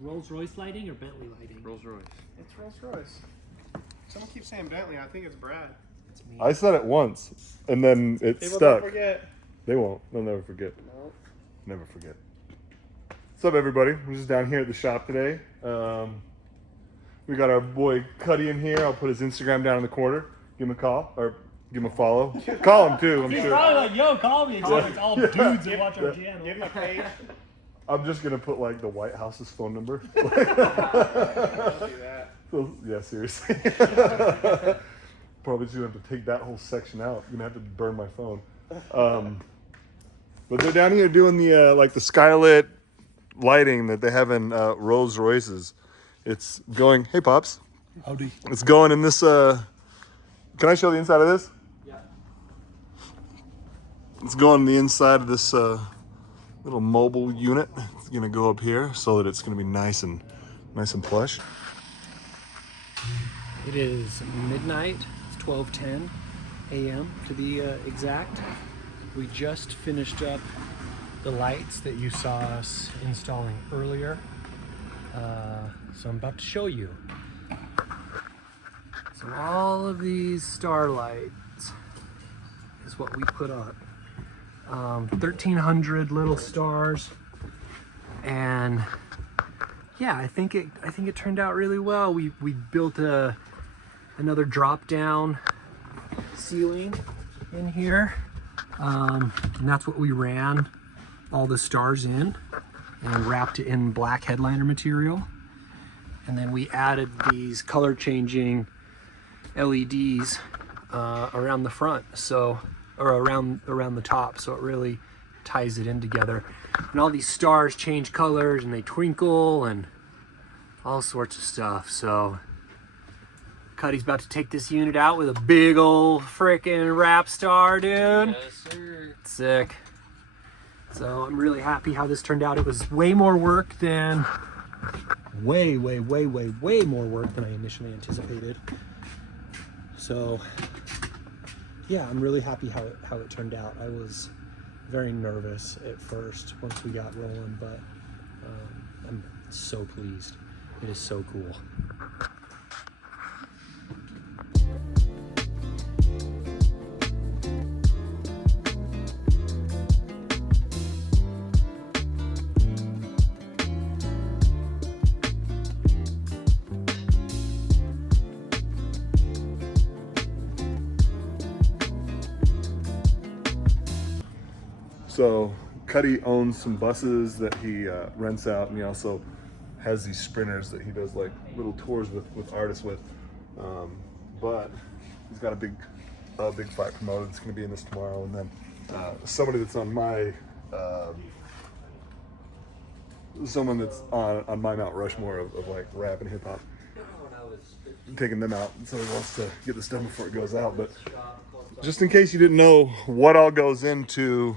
Rolls-Royce lighting or Bentley lighting? Rolls-Royce. It's Rolls-Royce. Someone keeps saying Bentley. I think it's Brad. It's me. I said it once, and then it People stuck. don't forget. They won't. They'll never forget. No. Never forget. What's up, everybody? We're just down here at the shop today. We got our boy Cuddy in here. I'll put his Instagram down in the corner. Give him a call or give him a follow. Call him too. I'm He's sure. probably like, yo, call me. It's all dudes that watch our channel. Give him a page. I'm just gonna put like the White House's phone number. Don't do that. So, yeah, seriously. Probably just gonna have to take that whole section out. I'm gonna have to burn my phone. But they're down here doing the like the skylit lighting that they have in Rolls Royces. It's going. Hey, pops. Howdy. It's going in this. Can I show the inside of this? Yeah. It's going in the inside of this little mobile unit. It's gonna go up here so that it's gonna be nice and plush. It is midnight. It's 12:10 a.m. to be exact. We just finished up the lights that you saw us installing earlier. So I'm about to show you. So all of these starlights is what we put on. 1,300 little stars, and yeah, I think it turned out really well. We built another drop down ceiling in here, and that's what we ran all the stars in, and wrapped it in black headliner material. And then we added these color changing LEDs around the front, or around the top, so it really ties it in together. And all these stars change colors and they twinkle and all sorts of stuff. So Cuddy's about to take this unit out with a big old frickin' wrap star, dude. Yes, sir. Sick. So I'm really happy how this turned out. It was way more work than way more work than I initially anticipated. So yeah, I'm really happy how it turned out. I was very nervous at first once we got rolling, but I'm so pleased. It is so cool. So Cuddy owns some buses that he rents out, and he also has these sprinters that he does like little tours with artists with. But he's got a big flight promoted. It's going to be in this tomorrow, and then somebody that's on my someone that's on my Mount Rushmore of like rap and hip hop. Taking them out, so he wants to get this done before it goes out. But just in case you didn't know what all goes into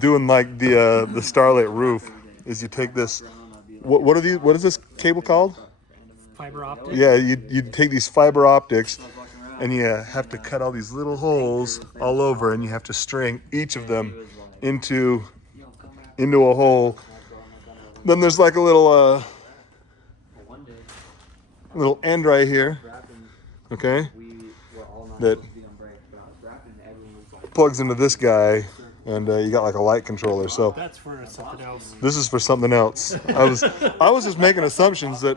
doing like the Starlight roof, is you take this. What are these? What is this cable called? Fiber optic. Yeah, you take these fiber optics, and you have to cut all these little holes all over, and you have to string each of them into a hole. Then there's like a little end right here, okay, that plugs into this guy, and you got like a light controller. So That's for something else. this is for something else. I was just making assumptions that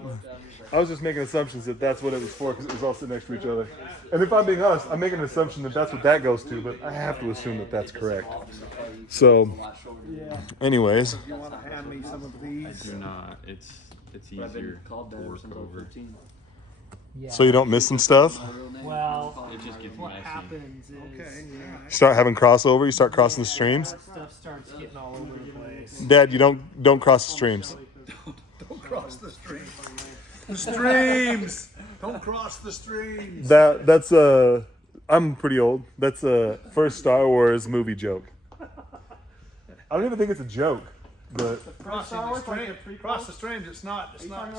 that's what it was for, because it was all sitting next to each other. And if I'm being honest, I'm making an assumption that that's what that goes to, but I have to assume that that's correct. So, anyways, You want to hand me some of these? Do not. It's easier to work over. Yeah. so you don't miss some stuff. Well, It just gets what messy. happens is Okay. You start having crossover. You start crossing the streams. stuff starts getting all over the place. Dad, you don't cross the streams. Don't cross the streams. The streams. Don't cross the streams. That's I'm pretty old. That's a first Star Wars movie joke. I don't even think it's a joke, but Crossing the streams. Cross the streams. It's not. It's not.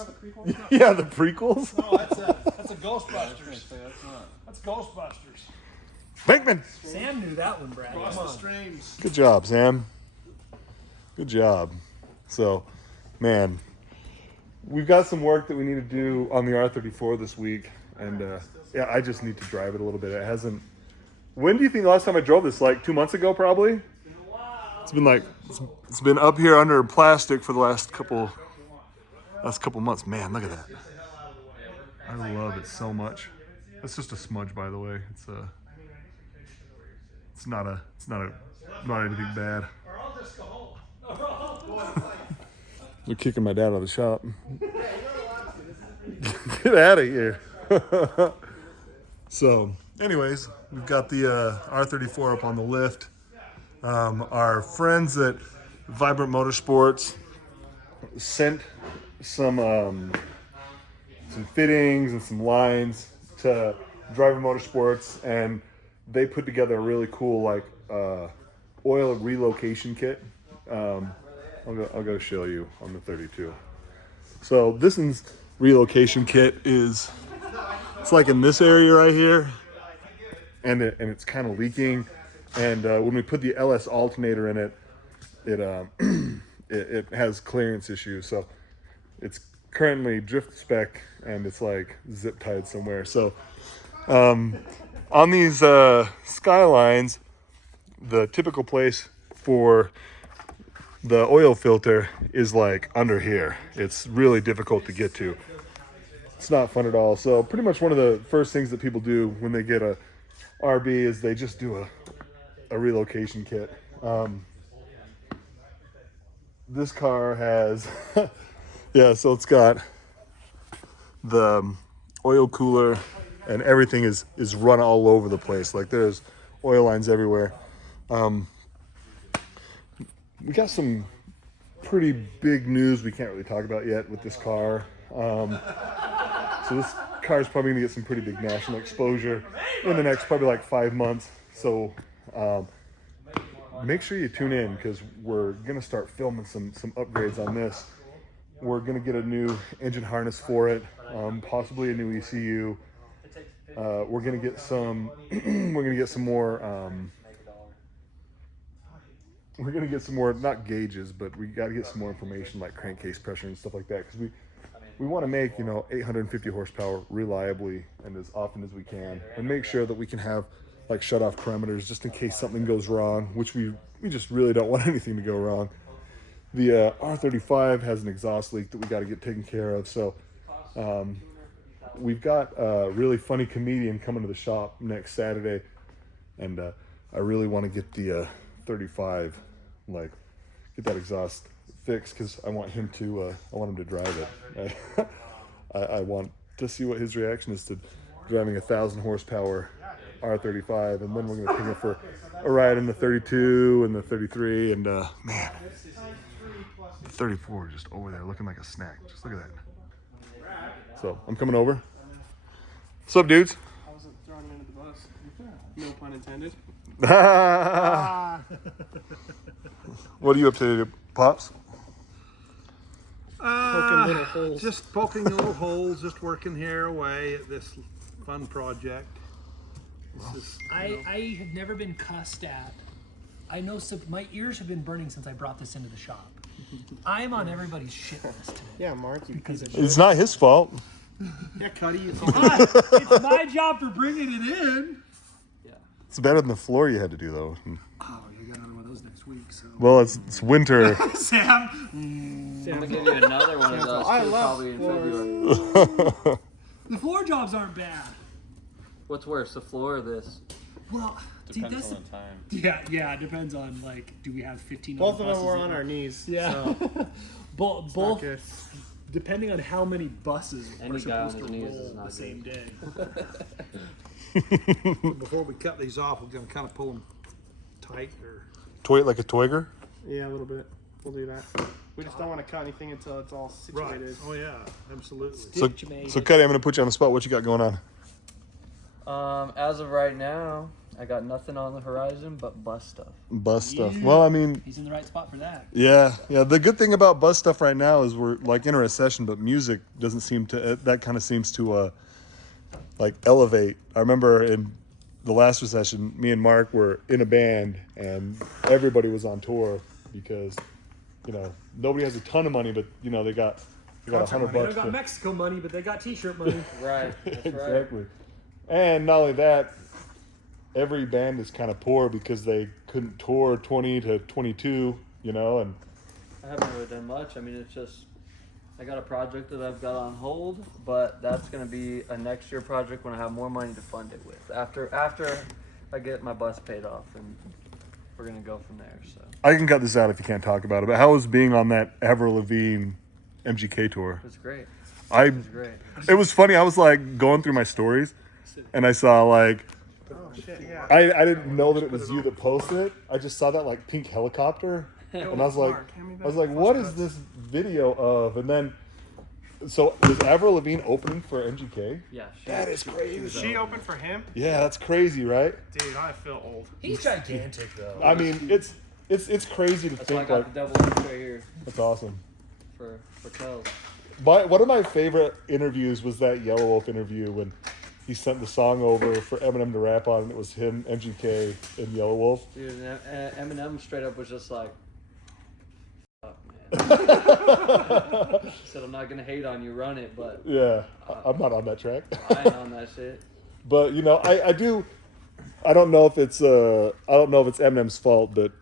yeah, the prequels. No, that's a Ghostbusters. That's Ghostbusters. Bankman. Sam knew that one, Brad. Cross Come the on. streams. Good job, Sam. Good job. So, man, we've got some work that we need to do on the R34 this week, and yeah, I just need to drive it a little bit. It hasn't. When do you think the last time I drove this? Like 2 months ago, probably. It's been like it's been up here under plastic for the last couple months. Man, look at that. I love it so much. It's just a smudge, by the way. It's not anything bad. They're kicking my dad out of the shop. Get out of here. So, anyways, we've got the R34 up on the lift. Our friends at Vibrant Motorsports sent some fittings and some lines to Driver Motorsports, and they put together a really cool oil relocation kit. I'll go show you on the 32. So this one's relocation kit it's like in this area right here, and it's kind of leaking. And when we put the LS alternator in it, it has clearance issues. So it's currently drift spec, and it's like zip tied somewhere. So on these Skylines, the typical place for the oil filter is like under here. It's really difficult to get to. It's not fun at all. So pretty much one of the first things that people do when they get a RB is they just do a relocation kit. This car has, yeah, so it's got the oil cooler, and everything is run all over the place. Like there's oil lines everywhere. We got some pretty big news we can't really talk about yet with this car. So this car is probably gonna get some pretty big national exposure in the next probably like 5 months. So make sure you tune in, because we're gonna start filming some upgrades on this. We're gonna get a new engine harness for it, possibly a new ECU. We're gonna get some. We're gonna get some more. We're gonna get some more, not gauges, but we got to get some more information like crankcase pressure and stuff like that, because we want to make 850 horsepower reliably and as often as we can, and make sure that we can have like shut off parameters just in case something goes wrong, which we just really don't want anything to go wrong. The R35 has an exhaust leak that we got to get taken care of. So we've got a really funny comedian coming to the shop next Saturday, and I really want to get the 35, like get that exhaust fixed, because I want him to drive it. I want to see what his reaction is to driving 1,000 horsepower R35, and then we're gonna take it for a ride in the 32 and the 33, and man, the 34 is just over there looking like a snack. Just look at that. So I'm coming over. What's up, dudes? I wasn't throwing you under the bus. No pun intended. What are you up to, Pops? Poking little holes. Just poking little holes, just working here away at this fun project. I have never been cussed at. I know my ears have been burning since I brought this into the shop. I'm on everybody's shit list today. Yeah, Mark, because It's not his fault. Yeah, Cuddy, it's It's my job for bringing it in. It's better than the floor you had to do, though. Oh, you got another one of those next week, so. Well, it's winter. Sam! I'm gonna give you another one of those I too, love probably in floors. February. The floor jobs aren't bad. What's worse, the floor or this? Well, see, Depends this. on the time. Yeah, it depends on do we have 15 Both other of them buses were in on there? our knees. Yeah. So. Both, good. depending on how many buses Any are guy on supposed to his knees is roll not the same day. Before we cut these off, we're gonna kind of pull them tight, or. Toy it like a Toiger? Yeah, a little bit. We'll do that. We just don't want to cut anything until it's all Right. situated. Oh, yeah, absolutely. So Cuddy, I'm going to put you on the spot. What you got going on? As of right now, I got nothing on the horizon but bus stuff. Bus stuff. Yeah. Well, I mean, He's in the right spot for that. yeah. The good thing about bus stuff right now is we're like in a recession, but music doesn't seem to. That kind of seems to like elevate. I remember in the last recession, me and Mark were in a band, and everybody was on tour because you know, nobody has a ton of money, but you know, they got $100 They bucks. don't got Mexico money, but they got T-shirt money. Right. That's Exactly. And not only that, every band is kind of poor because they couldn't tour 20 to 22, you know, and I haven't really done much. I mean, it's just I got a project that I've got on hold, but that's going to be a next year project when I have more money to fund it with. After I get my bus paid off, and we're going to go from there. So I can cut this out if you can't talk about it. But how was being on that Avril Lavigne MGK tour? it was great. It It was great. It was funny. I was like going through my stories, and I saw like Oh shit, yeah. I didn't know that it was you that posted it. I just saw that like pink helicopter, and I was like, what is this video of? And then, so was Avril Lavigne opening for MGK? Yeah. That is crazy. She opened for him? Yeah, that's crazy, right? Dude, I feel old. He's gigantic though. I mean, it's crazy to That's why I think got like the double X right here that's awesome. for Kells. One of my favorite interviews was that Yellow Wolf interview when he sent the song over for Eminem to rap on, and it was him, MGK, and Yellow Wolf. Dude, and Eminem straight up was just like, "Fuck, man." Said, "I'm not gonna hate on you, run it," but Yeah, I'm not on that track. I ain't on that shit. But you know, I don't know if it's Eminem's fault, but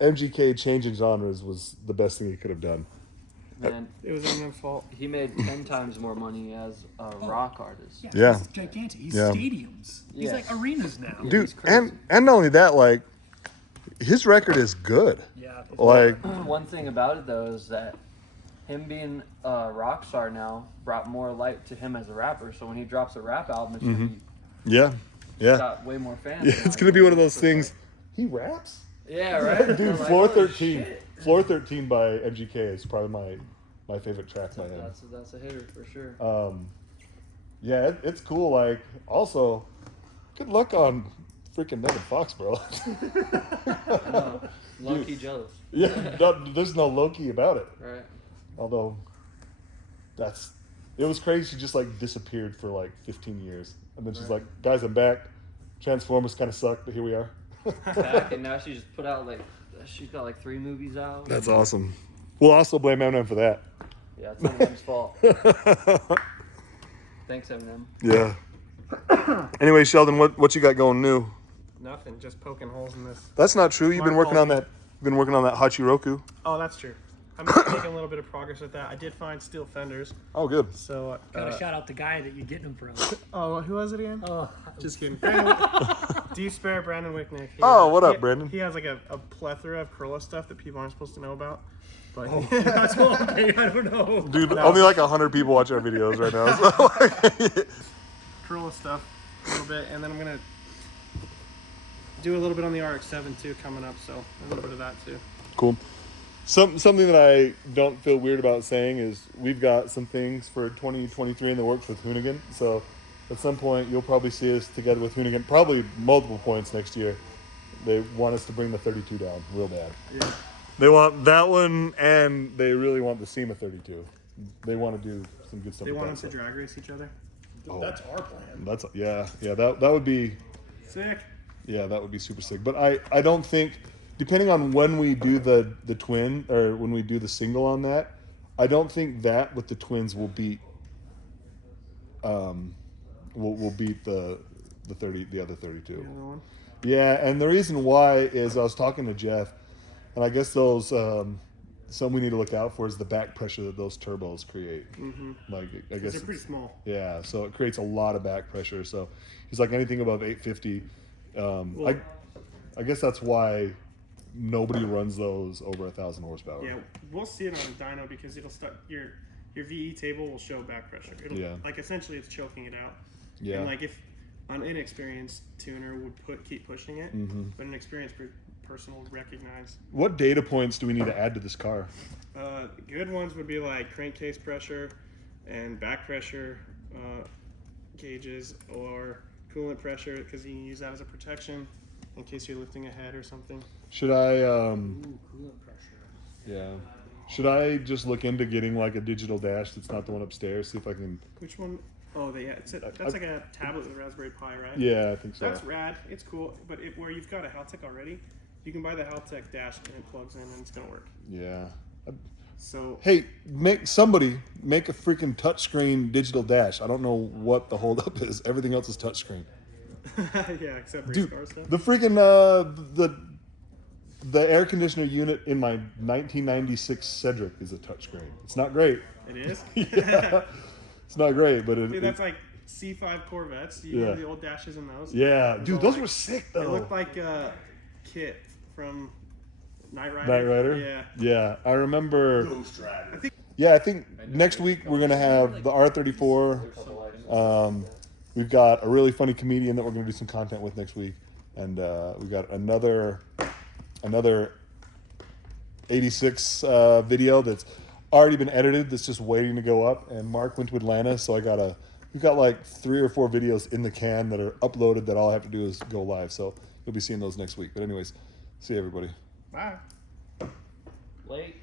MGK changing genres was the best thing he could have done. Man, It was Eminem's fault. he made 10 times more money as a rock artist. Yeah. He's gigantic. He's Yeah. stadiums. He's Yes. like arenas now. Dude, he's crazy. and not only that, like his record is good. Yeah. Like One thing about it though is that him being a rock star now brought more light to him as a rapper. So when he drops a rap album, it's gonna be yeah, got way more fans. yeah. now. It's gonna be one of those things. He raps, Yeah, right. dude. They're like, Floor "Holy 13, shit." Floor 13 by MGK is probably my favorite track by him. That's a hitter for sure. Yeah, it's cool. Like, also, good luck on freaking Megan Fox, bro. Low key jealous. Yeah, there's no low-key about it. Right. Although, it was crazy. She just like disappeared for like 15 years, and then she's like, "Guys, I'm back. Transformers kind of sucked, but here we are." Back and now she's got like 3 movies out. That's awesome. We'll also blame Eminem for that. Yeah, it's Eminem's fault. Thanks, Eminem. Yeah. Anyway, Sheldon, what you got going new? Nothing, just poking holes in this. That's not true. You've been Mark working on called that. Been working on that Hachiroku. Oh, that's true. I'm making a little bit of progress with that. I did find steel fenders, Oh, good. so. Gotta shout out the guy that you're getting him from. Oh, who was it again? Oh, Just kidding. Brandon, do you spare Brandon Wicknick? Oh, what up, Brandon? He has like a plethora of Corolla stuff that people aren't supposed to know about. But that's okay. I don't know. Dude, only like 100 people watch our videos right now. So. Corolla stuff a little bit, and then I'm gonna do a little bit on the RX-7 too coming up, so a little bit of that too. Cool. Something that I don't feel weird about saying is we've got some things for 2023 in the works with Hoonigan. So at some point you'll probably see us together with Hoonigan, probably multiple points next year. They want us to bring the 32 down real bad. Yeah. They want that one, and they really want the SEMA 32. They want to do some good stuff. They with want that them to stuff. drag race each other. Oh. That's our plan. That's that would be Sick. that would be super sick. But I don't think, depending on when we do the twin or when we do the single on that, I don't think that with the twins will beat will beat the other 32. The other one. Yeah, and the reason why is I was talking to Jeff, and I guess those something we need to look out for is the back pressure that those turbos create. Mm-hmm. Like I guess They're pretty small. yeah, so it creates a lot of back pressure. So he's like anything above 850. I guess that's why nobody runs those over 1,000 horsepower. Yeah, we'll see it on the dyno because it'll start your VE table will show back pressure. It'll like essentially it's choking it out. Yeah. And like if an inexperienced tuner would keep pushing it, but an experienced person will recognize. What data points do we need to add to this car? Good ones would be like crankcase pressure and back pressure gauges, or coolant pressure because you can use that as a protection in case you're lifting a head or something. Should I Coolant pressure. yeah. Should I just look into getting like a digital dash that's not the one upstairs, see if I can Which one? Oh, that's like a tablet with a Raspberry Pi, right? Yeah, I think so. That's rad. It's cool, but where you've got a Haltech already, You can buy the Haltech dash and it plugs in and it's gonna work. Yeah. So Hey, make a freaking touchscreen digital dash. I don't know what the holdup is. Everything else is touchscreen. yeah, except for Dude, your car stuff. the freaking the air conditioner unit in my 1996 Cedric is a touchscreen. It's not great. It is. Yeah, it's not great, but Dude, that's like C5 Corvettes. You know the old dashes in those? yeah, Those dude, all those like- were sick They though. look like Kit from Knight Rider. Knight Rider. Yeah. Yeah, I remember. Ghost Rider. Yeah, I think next week we're gonna have the R34. We've got a really funny comedian that we're gonna do some content with next week, and we got another 86 video that's already been edited. That's just waiting to go up. And Mark went to Atlanta, so we've got like 3 or 4 videos in the can that are uploaded. That all I have to do is go live. So you'll be seeing those next week. But anyways, see you everybody. Bye. Late.